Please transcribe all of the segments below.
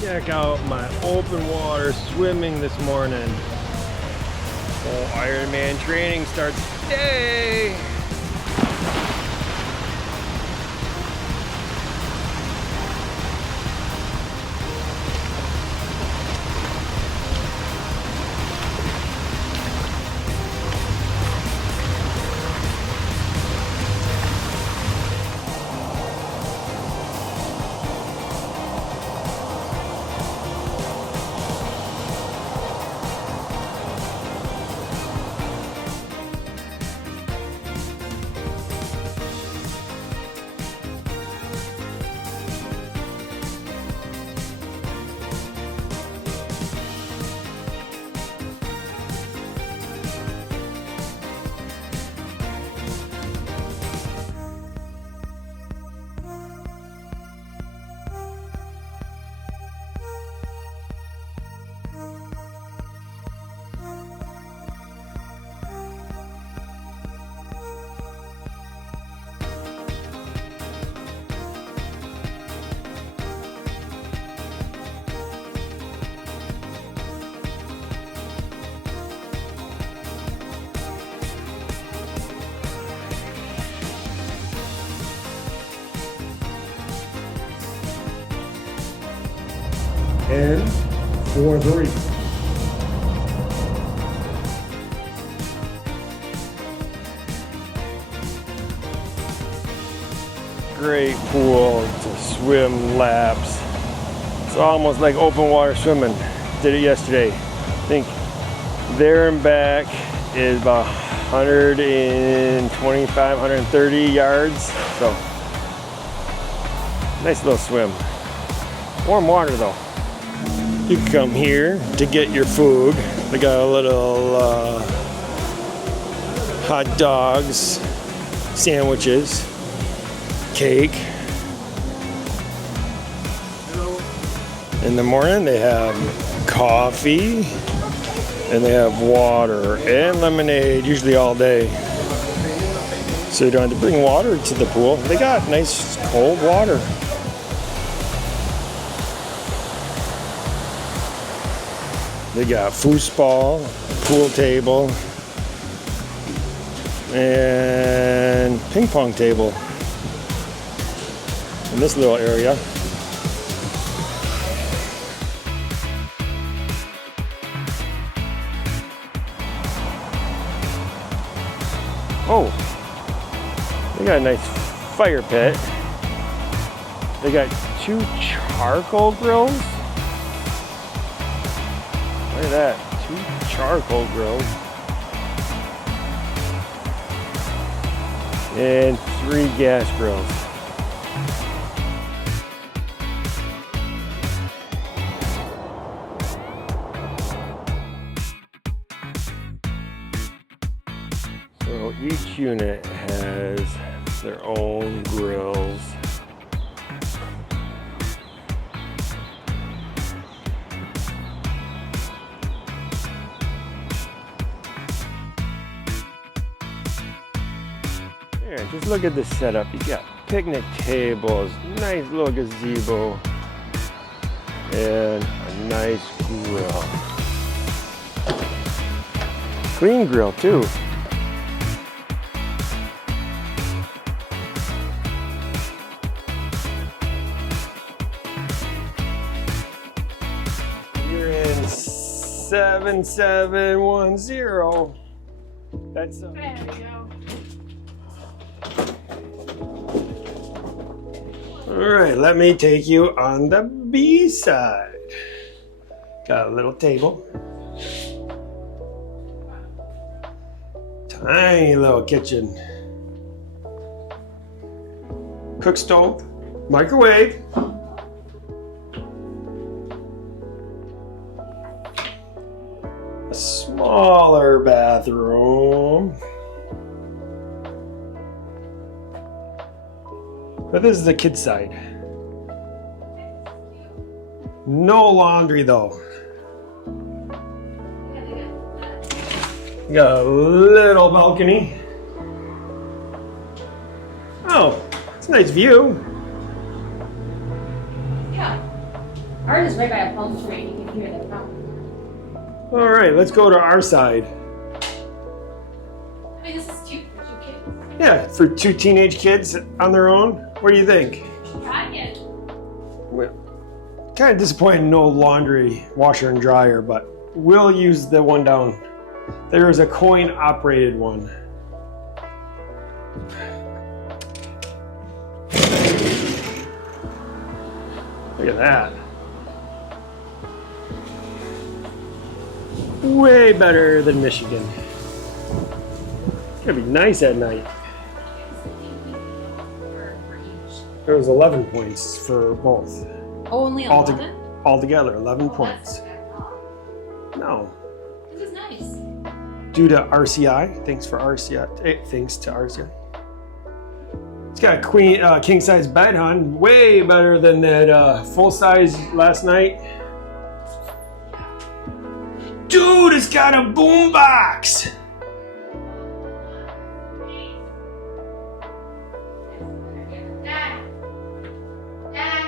Check out my open water swimming this morning. Ironman training starts today. And 4-3. Great pool to swim laps. It's almost like open water swimming. Did it yesterday. I think there and back is about 125, 130 yards. So nice little swim. Warm water though. You can come here to get your food. They got a little hot dogs, sandwiches, cake. In the morning they have coffee and they have water and lemonade, usually all day. So you don't have to bring water to the pool. They got nice cold water. They got foosball, pool table, and ping pong table in this little area. Oh, they got a nice fire pit. They got 2 charcoal grills. Look at that, 2 charcoal grills. And 3 gas grills. So each unit has their own grills. Here, just look at this setup. You got picnic tables, nice little gazebo, and a nice grill. Clean grill too. You're in 7710. That's There we go. all right, let me take you on the B side. Got a little table. Tiny little kitchen. Cook stove, microwave. A smaller bathroom. But this is the kids' side. No laundry though. You got a little balcony. Oh, it's a nice view. Yeah. Ours is right by a palm tree. You can hear the fountain. All right, let's go to our side. I mean, this is cute for 2 kids. Yeah, for 2 teenage kids on their own. What do you think? Try it. Kind of disappointed no laundry washer and dryer, but we'll use the one down. There is a coin-operated one. Look at that. Way better than Michigan. It's gonna be nice at night. For each. There was 11 points for both. Only 11? Altogether, 11 Oh, points. that's what I thought. No. This is nice. Due to RCI, thanks to RCI. It's got a queen, king size bed, hon. Way better than that full size last night. Dude, it's got a boom box.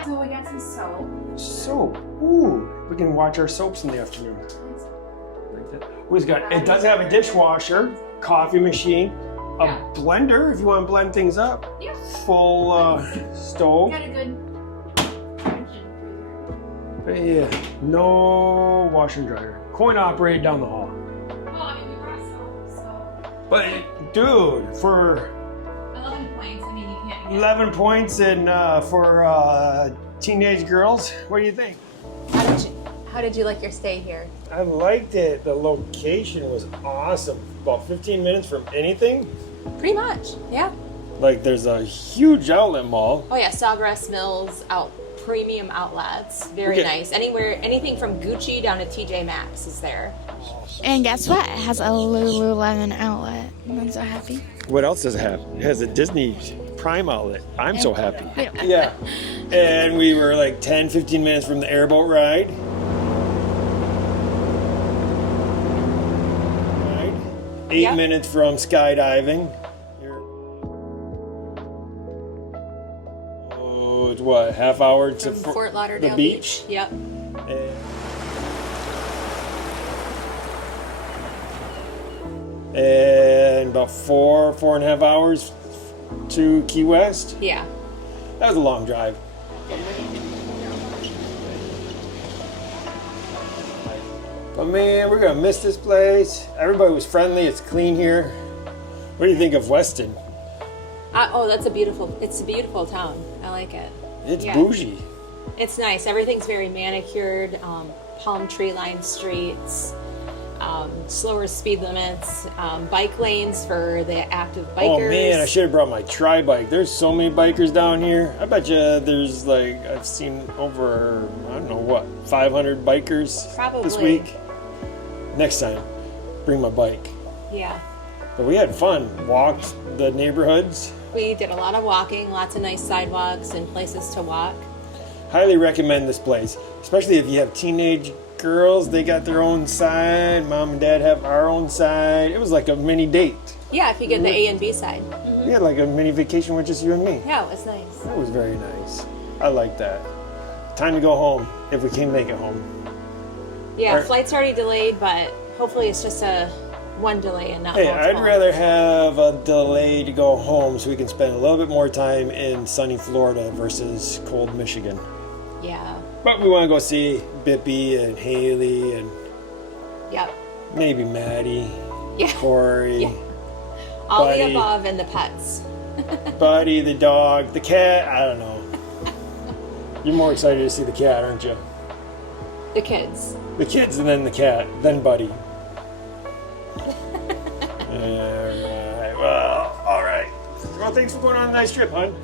So we got some soap. Soap. Ooh, we can watch our soaps in the afternoon. Like that. It does have a dishwasher, coffee machine, a blender if you want to blend things up. Yeah. Full stove. Got a good Yeah, no washer and dryer. Coin operated down the hall. Well, I mean, we brought soap, so. But dude, for 11 points, I mean, you can't get 11 points and for teenage girls, what do you think? How did you like your stay here? I liked it. The location was awesome. About 15 minutes from anything. Pretty much, yeah. Like there's a huge outlet mall. Oh yeah, Sawgrass Mills premium outlets. Very Okay. nice. Anything from Gucci down to TJ Maxx is there. And guess what? It has a Lululemon outlet. I'm so happy. What else does it have? It has a Disney Prime outlet. I'm so happy. Yeah. Yeah. And we were like 10, 15 minutes from the airboat ride. 8 Yep. minutes from skydiving. Oh, it's what, half hour to From Fort Lauderdale the beach? Yep. And about 4.5 hours to Key West. Yeah. That was a long drive. But man, we're gonna miss this place. Everybody was friendly. It's clean here. What do you think of Weston? It's a beautiful town. I like it. It's Yeah. bougie. It's nice. Everything's very manicured. Palm tree lined streets. Slower speed limits. Bike lanes for the active bikers. Oh man, I should have brought my tri-bike. There's so many bikers down here. I bet you there's like, I've seen over, I don't know what, 500 bikers Probably. this week. Next time, bring my bike. Yeah. But we had fun. Walked the neighborhoods. We did a lot of walking, lots of nice sidewalks and places to walk. Highly recommend this place, especially if you have teenage girls. They got their own side. Mom and Dad have our own side. It was like a mini date. Yeah, if you get the A and B side. We had like a mini vacation with just you and me. Yeah, it was nice. That was very nice. I like that. Time to go home if we can make it home. Yeah, Alright. flight's already delayed, but hopefully it's just one delay and not Hey, multiple. I'd rather have a delay to go home so we can spend a little bit more time in sunny Florida versus cold Michigan. Yeah. But we want to go see Bippy and Haley and Yep. maybe Maddie, Yeah. Corey, Yeah. All Buddy. the above and the pets. Buddy, the dog, the cat. I don't know. You're more excited to see the cat, aren't you? The kids. The kids and then the cat, then Buddy. Alright, well, alright. Well, thanks for going on a nice trip, hon.